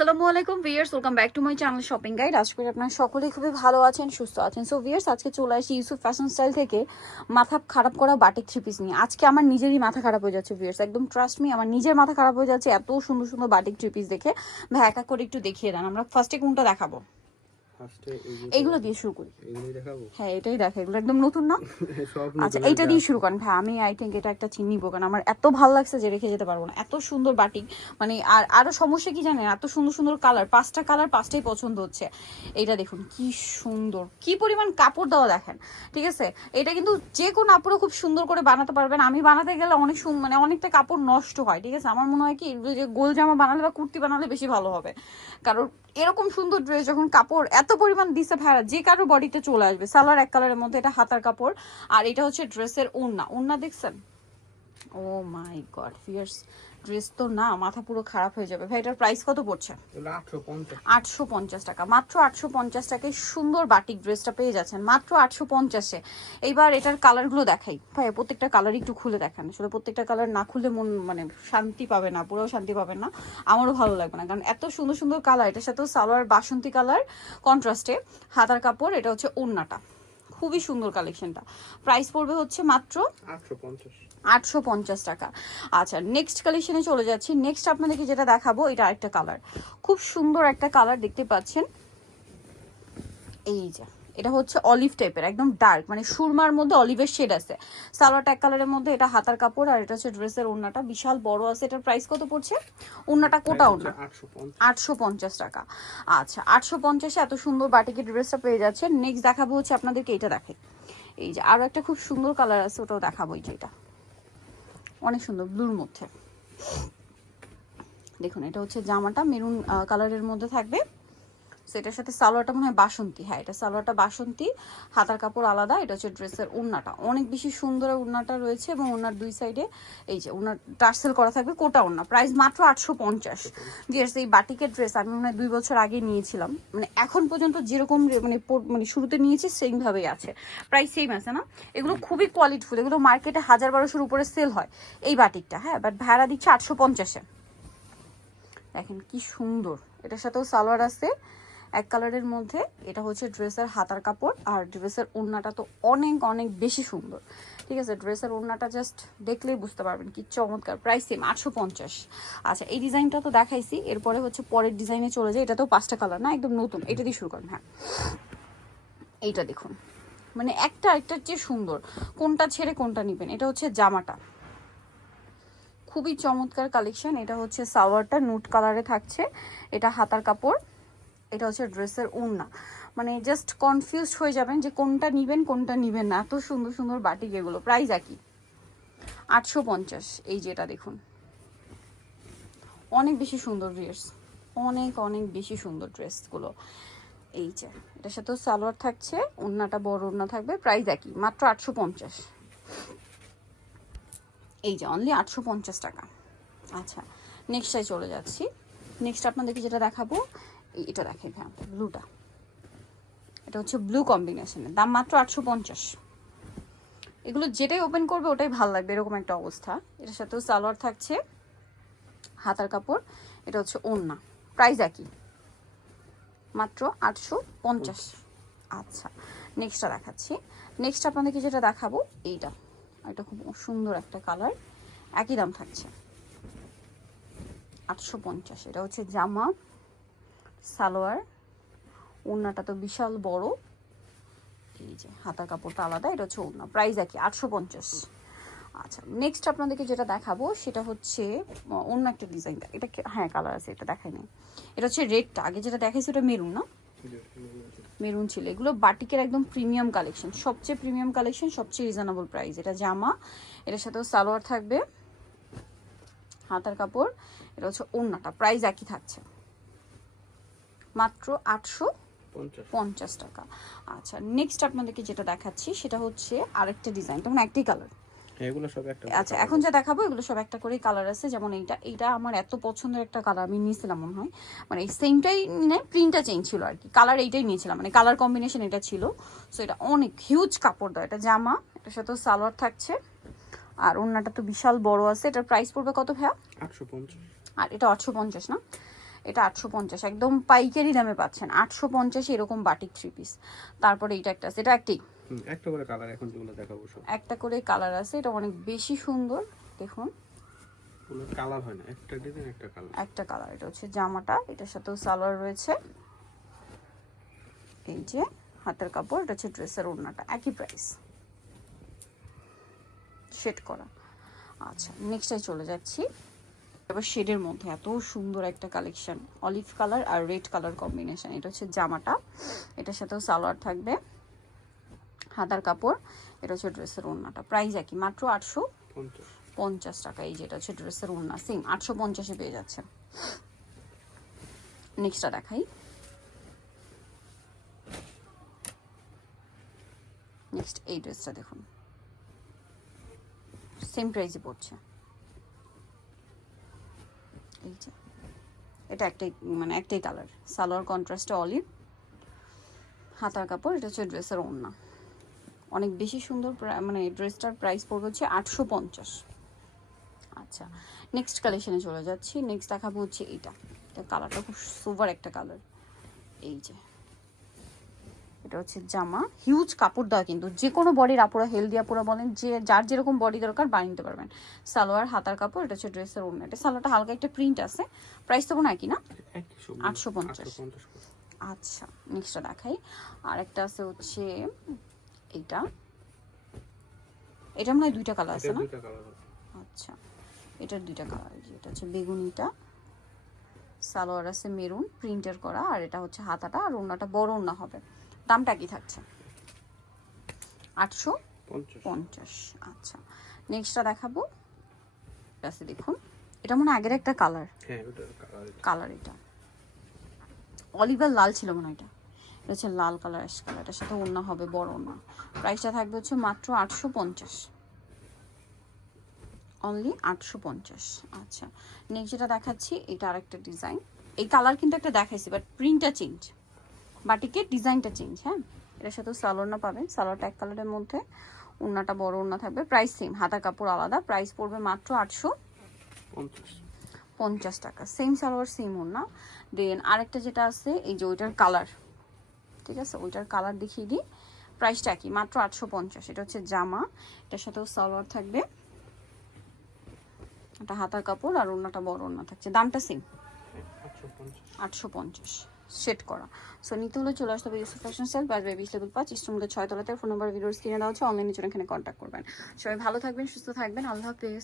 আসসালামু আলাইকুম viewers, welcome back to my channel shopping guide. আশা করি আপনারা সকলেই খুবই ভালো আছেন, সুস্থ আছেন। সো ভিউয়ার্স, আজকে চলে আসি ইউসুফ ফ্যাশন স্টাইল থেকে মাথা খারাপ করা বাটিক থ্রি পিস নিয়ে। আজকে আমার নিজেরই মাথা খারাপ হয়ে যাচ্ছে ভিউয়ার্স, একদম ট্রাস্ট মি, আমার নিজের মাথা খারাপ হয়ে যাচ্ছে এত সুন্দর সুন্দর বাটিক থ্রি পিস দেখে। ভাই এক এক করে একটু দেখিয়ে দেন, আমরা ফার্স্টে কোনটা দেখাবো? এইগুলো দিয়ে শুরু করি। হ্যাঁ এটাই দেখা, এগুলো একদম নতুন না? আচ্ছা এইটা দিয়ে শুরু করেন ভাই, আমি আই থিঙ্ক এটা একটা চিনিব, কারণ আমার এত ভালো লাগছে যে রেখে যেতে পারবো না, এত সুন্দর বাটিক। মানে আর আরো সমস্যা কি জানেন, এত সুন্দর সুন্দর কালার, পাঁচটা কালার পাঁচটাই পছন্দ হচ্ছে। এইটা দেখুন কি সুন্দর, কি পরিমাণ কাপড় দেওয়া দেখেন, ঠিক আছে? এটা কিন্তু যে কোনো আপুরও খুব সুন্দর করে বানাতে পারবেন। আমি বানাতে গেলে অনেক মানে অনেকটা কাপড় নষ্ট হয়, ঠিক আছে? আমার মনে হয় কি যে গোল জামা বানালে বা কুর্তি বানালে বেশি ভালো হবে, কারণ এরকম সুন্দর ড্রেস যখন কাপড় এত পরিমাণ দিছে ভাইরা, যে কারো বডিতে চলে আসবে। সালোয়ার এক কালারের মধ্যে, এটা হাতার কাপড়, আর এটা হচ্ছে ড্রেসের ওড়না। ওড়না দেখছেন? ও মাই গড ভিউয়ার্স, ড্রেস তো না মাথা পুরো খারাপ হয়ে যাবে। ভাই এটার প্রাইস কত পড়ছে? 850 টাকা, মাত্র 850 টাকায় সুন্দর বাটিক ড্রেসটা পেয়ে যাচ্ছেন মাত্র 850-এ। এইবার এটার কালারগুলো দেখাই ভাই, প্রত্যেকটা কালার একটু খুলে দেখান। আসলে প্রত্যেকটা কালার না খুললে মন মানে শান্তি পাবে না, পুরো শান্তি পাবেন না, আমারও ভালো লাগবে না, কারণ এত সুন্দর সুন্দর কালার। এটার সাথেও সালোয়ার বাসন্তী কালার কন্ট্রাস্টে, হাতার কাপড়, এটা হচ্ছে ওড়নাটা, খুবই সুন্দর কালেকশনটা। প্রাইস পড়বে হচ্ছে মাত্র 850 টাকা। আচ্ছা নেক্সট কালেকশনে চলে যাচ্ছি। নেক্সট আপনাদেরকে যেটা দেখাবো, এটা আরেকটা কালার, খুব সুন্দর একটা কালার দেখতে পাচ্ছেন। এই যে এটা হচ্ছে অলিভ টাইপের, একদম ডার্ক, মানে সুরমার মধ্যে অলিভের শেড আছে। সালোয়ারটা এক কালারের মধ্যে, এটা হাতার কাপড়, আর এটা হচ্ছে ড্রেসের ওড়নাটা বিশাল বড় আছে। এটার প্রাইস কত পড়ছে? ওড়নাটা কোটা ওড়না 850 টাকা। আচ্ছা 850-এ এত সুন্দর বাটিকের ড্রেসটা পেয়ে যাচ্ছে। নেক্সট দেখাবো হচ্ছে আপনাদেরকে, এটা দেখে এই যে আরো একটা খুব সুন্দর কালার আছে, ওটাও দেখাবো। এই যে এটা অনেক সুন্দর ব্লুর মধ্যে, দেখুন এটা হচ্ছে জামাটা মেরুন কালারের মধ্যে থাকবে। সেটার সাথে সালোয়ারটা মনে হয় বাসন্তী, হ্যাঁ এটা সালোয়ারটা বাসন্তী, হাতার কাপড় আলাদা। এটা হচ্ছে ড্রেসের ওড়নাটা, অনেক বেশি সুন্দর ওড়নাটা রয়েছে, এবং ওড়নার দুই সাইডে এই যে ওড়নার টার্সেল করা থাকবে, কোটা ওড়না। প্রাইস মাত্র 850। ডিয়ার্স এই বাটিকের ড্রেস আমি মনে হয় 2 বছর আগে নিয়েছিলাম, মানে এখন পর্যন্ত যেরকম মানে শুরুতে নিয়েছি সেম ভাবেই আছে, প্রাইস সেম আছে না? এগুলো খুবই কোয়ালিটিফুল, এগুলো মার্কেটে 1000-1200-এর উপরে সেল হয় এই বাটিকটা, হ্যাঁ বাট ভাড়া দিচ্ছে 850-এ। দেখেন কি সুন্দর, এটার সাথেও সালোয়ার আছে এক কালারের মধ্যে। এটা হচ্ছে ড্রেসের হাতার কাপড়, আর ড্রেসের ওড়নাটা তো অনেক অনেক বেশি সুন্দর, ঠিক আছে? ড্রেসের ওড়নাটা জাস্ট দেখলেই বুঝতে পারবেন কি চমৎকার। Price same 850। আচ্ছা এই ডিজাইনটা তো দেখাইছি, এরপরে হচ্ছে পরের ডিজাইনে চলে যায়। এটা তো 5টা কালার না, একদম নতুন, এটা দিয়ে শুরু করেন। হ্যাঁ এইটা দেখুন, মানে একটা একটার চেয়ে সুন্দর, কোনটা ছেড়ে কোনটা নিবেন। এটা হচ্ছে জামাটা, খুবই চমৎকার কালেকশন। এটা হচ্ছে সালোয়ারটা নুট কালারে থাকছে, এটা হাতার কাপড়, এটা হচ্ছে ড্রেসের ওড়না। মানে জাস্ট কনফিউজড হয়ে যাবেন যে কোনটা নিবেন কোনটা নিবেন না, এত সুন্দর সুন্দর বাটিক এগুলো। প্রাইস একই 850। এই যেটা দেখুন অনেক বেশি সুন্দর ড্রেস, অনেক অনেক বেশি সুন্দর ড্রেসগুলো। এই যে এটার সাথেও সালোয়ার থাকছে, ওড়নাটা বড় ওড়না থাকবে। প্রাইস একই মাত্র 850। এই যে অনলি 850 টাকা। আচ্ছা নেক্সটটায় চলে যাচ্ছি। নেক্সট আপনাদেরকে যেটা দেখাবো, এটা দেখেন হ্যাঁ ব্লুটা, এটা হচ্ছে ব্লু কম্বিনেশনের, দাম মাত্র 850। এগুলো যেটাই ওপেন করবে ওটাই ভালো লাগবে, এরকম একটা অবস্থা। এটার সাথেও সালোয়ার থাকছে, হাতার কাপড়, এটা হচ্ছে ওড়না। প্রাইস একই মাত্র 850। আচ্ছা নেক্সটটা দেখাচ্ছি। নেক্সট আপনাদেরকে যেটা দেখাবো, এইটা, এটা খুব সুন্দর একটা কালার, একই দাম থাকছে 850। এটা হচ্ছে জামা, সালোয়ার, ওড়নাটা তো বিশাল বড়, এই যে হাতার কাপড়টা আলাদা, এটা হচ্ছে ওড়না। প্রাইস একই 850। আচ্ছা নেক্সট আপনাদেরকে যেটা দেখাবো সেটা হচ্ছে অন্য একটা ডিজাইনটা, এটা হ্যাঁ কালার আছে, এটা দেখাই নাই। এটা হচ্ছে রেডটা, আগে যেটা দেখাইছি ওটা মেরুন না, মেরুন ছিল। এগুলো বাটিকের একদম প্রিমিয়াম কালেকশন, সবচেয়ে প্রিমিয়াম কালেকশন, সবচেয়ে রিজনেবল প্রাইস। এটা জামা, এটার সাথেও সালোয়ার থাকবে, হাতার কাপড়, এটা হচ্ছে ওড়নাটা। প্রাইস একই থাকছে মাত্র 850 টাকা। আচ্ছা নেক্সট আপনাদেরকে যেটা দেখাচ্ছি সেটা হচ্ছে আরেকটা ডিজাইন, তখন একটাই কালার। এগুলো সব একটা। আচ্ছা এখন যা দেখাবো এগুলো সব একটা করেই কালার আছে। যেমন এইটা আমার এত পছন্দের একটা কালার, আমি নিয়েছিলাম মনে হয়, মানে এই সেমটাই প্রিন্টটা চেঞ্জ ছিল আর কি, কালার এইটাই নিয়েছিলাম, মানে কালার কম্বিনেশন এটা ছিল। সো এটা অনেক হিউজ কাপড় দেয়। এটা জামা, এটার সাথেও সালোয়ার থাকছে, আর ওড়নাটা তো বিশাল বড় আছে। এটার প্রাইস পড়বে কত ভাইয়া? 850। আর এটা 850 না? এটা 850, একদম পাইকারি দামে পাচ্ছেন 850 এরকম বাটিক 3 পিস। তারপরে এটা একটা আছে, এটা একটি একটা করে কালার এখন যেগুলো দেখাবো সব একটা করে কালার আছে, এটা অনেক বেশি সুন্দর। দেখুন কোনো কালার হয় না, একটা ডিজাইন একটা কালার। একটা কালার, এটা হচ্ছে জামাটা, এটার সাথেও সালোয়ার রয়েছে। এই যে হাতের কাপড়, এটা হচ্ছে ড্রেসের ওড়নাটা, একই প্রাইস, শেড করা। আচ্ছা নেক্সটে চলে যাচ্ছি। এবার শেডের মধ্যে এত সুন্দর একটা কালেকশন, অলিভ কালার আর রেড কালার কম্বিনেশন। এটা হচ্ছে জামাটা, এটার সাথেও সালোয়ার থাকবে, হাতার কাপড়, এটা হচ্ছে ড্রেসের ওড়নাটা। প্রাইস একই, মাত্র 850 টাকা। এই যেটা হচ্ছে ড্রেসের ওড়না, সেম 850-এ পেয়ে যাচ্ছে। নেক্সটটা দেখাই। নেক্সট এই ড্রেসটা দেখুন, সেম প্রাইসে পড়ছে। এই যে এটা একটাই, মানে একটাই কালার, সালোয়ার কন্ট্রাস্টে অলিভ, হাতার কাপড়, এটা হচ্ছে ড্রেসের ওড়না। অনেক বেশি সুন্দর, মানে ড্রেসটার প্রাইস পড়বে হচ্ছে 850। আচ্ছা নেক্সট কালেকশনে চলে যাচ্ছি। নেক্সট দেখাবো হচ্ছে এটা কালারটা খুব সুপার একটা কালার। এই যে এটা হচ্ছে জামা, হিউজ কাপড় দেওয়া, কিন্তু যে কোনো বডির আপুরা, হেলদি আপুরা বলেন, যে যার যেরকম বডি দরকার বানিয়ে নিতে পারবেন। সালোয়ার, হাতার কাপড়, এটা হচ্ছে ড্রেসের ওড়না। এটা সালোয়ারটা হালকা একটা প্রিন্ট আছে, প্রাইস তো কোনো একই না, 850। আচ্ছা নেক্সটটা দেখাই। আর একটা আছে হচ্ছে এইটা, এটা মনে হয় দুইটা কালার আছে না? আচ্ছা এটার দুইটা কালার, এটা হচ্ছে বেগুনিটা, সালোয়ার আছে মেরুন প্রিন্টার করা, আর এটা হচ্ছে হাতাটা, আর ওড়নাটা বড় ওড়না হবে। দামটা কি থাকছে? 850। আচ্ছা নেক্সটটা দেখাবো, আছে দেখুন, এটা মনে হয় আগের একটা কালার, কালার এটা অলিভার লাল ছিল মনে হয়, এটা হচ্ছে লাল কালার, অ্যাশ কালার, এটার সাথে ওড়না হবে বড় ওড়না। প্রাইসটা থাকবে হচ্ছে মাত্র 850, অনলি 850। আচ্ছা নেক্সট যেটা দেখাচ্ছি, এটা আরেকটা ডিজাইন, এই কালার কিন্তু একটা দেখাইছি, বাট প্রিন্টটা চেঞ্জ, বাটিকের ডিজাইনটা চেঞ্জ। হ্যাঁ এটার সাথেও সালোয়ার পাবেন, সালোয়ারটা এক কালারের মধ্যে, ওড়নাটা বড় ওড়না থাকবে, প্রাইস সেম, হাতার কাপড় আলাদা, প্রাইস পড়বে মাত্র 850 টাকা। সেম সালোয়ার সেম ওড়না। দেন আরেকটা যেটা আছে, এই যে ওইটার কালার, ঠিক আছে ওইটার কালার দেখিয়ে দিই, প্রাইসটা কি, মাত্র 850। এটা হচ্ছে জামা, এটার সাথেও সালোয়ার থাকবে, এটা হাতার কাপড়, আর ওড়নাটা বড় ওড়না থাকছে, দামটা সেম 850, সেট করা। সো নিতে হলে চলে আসতে হবে ইউসুফ ফ্যাশন স্টাইল, বাস বেবি লেভেল 5, ইস্টমূল্য 6 তলাতে। ফোন নাম্বার ভিডিওর স্ক্রিনে দেওয়া আছে, অনলাইনে জন্য এখানে কন্ট্যাক্ট করবেন। সবাই ভালো থাকবেন, সুস্থ থাকবেন, আল্লাহ হাফেজ।